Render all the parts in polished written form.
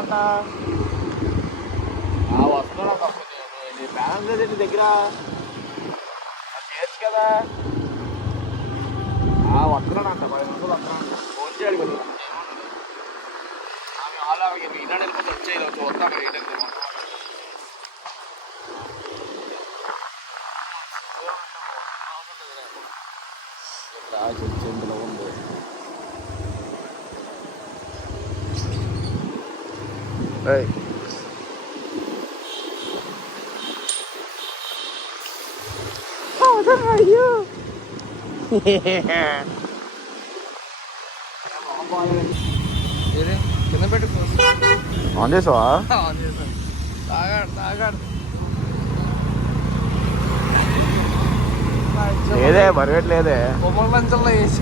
రావట్లేదంట. వస్తున్నాడు నీ బ్యాలెన్స్ లేదు నీ దగ్గర, చేయొచ్చు కదా. వస్తున్నాడంట 10 నిమిషాలు వస్తున్నాడు. ఫోన్ చేయాలి కదా. ఆమె ఈనాడు వెళ్ళిపోతే వచ్చేది చూస్తాను. చెందులో ఉంది. కింద పెట్టి ఆన్ చేసావా? తాగాడు లేదే, బరగట్లేదే. బొమ్మల లంచంలో వేసి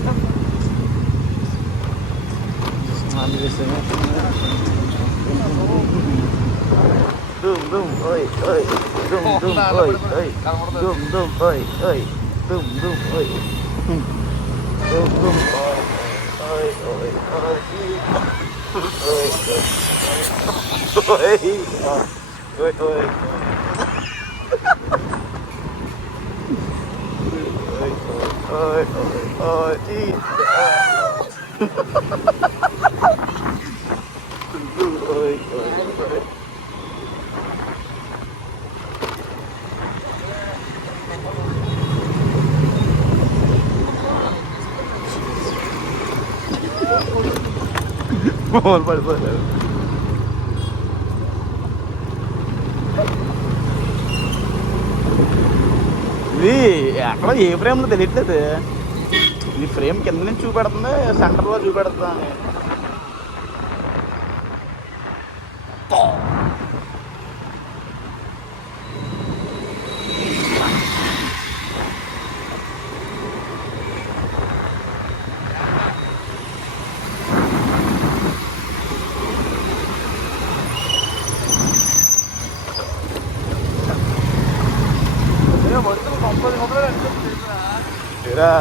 Dum dum oi oi dum dum oi oi dum dum oi oi dum dum oi dum dum oi oi oi oi oi oi Mohon pardon. ఇది ఎక్కడ ఏ ఫ్రేమ్లో తెలియట్లేదు. ఈ ఫ్రేమ్ కింద నుంచి చూపెడుతుంది, సెంటర్లో చూపెడుతుందా అని. Kira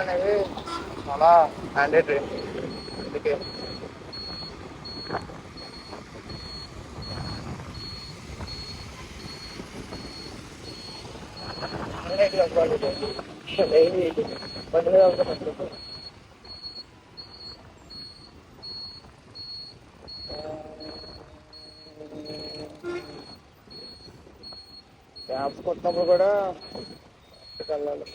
అనేవి చాలా మ్యాండేటరీ. అందుకే డైలీ బండి మీద క్యాబ్స్ కొట్టినప్పుడు కూడా వెళ్ళాలి.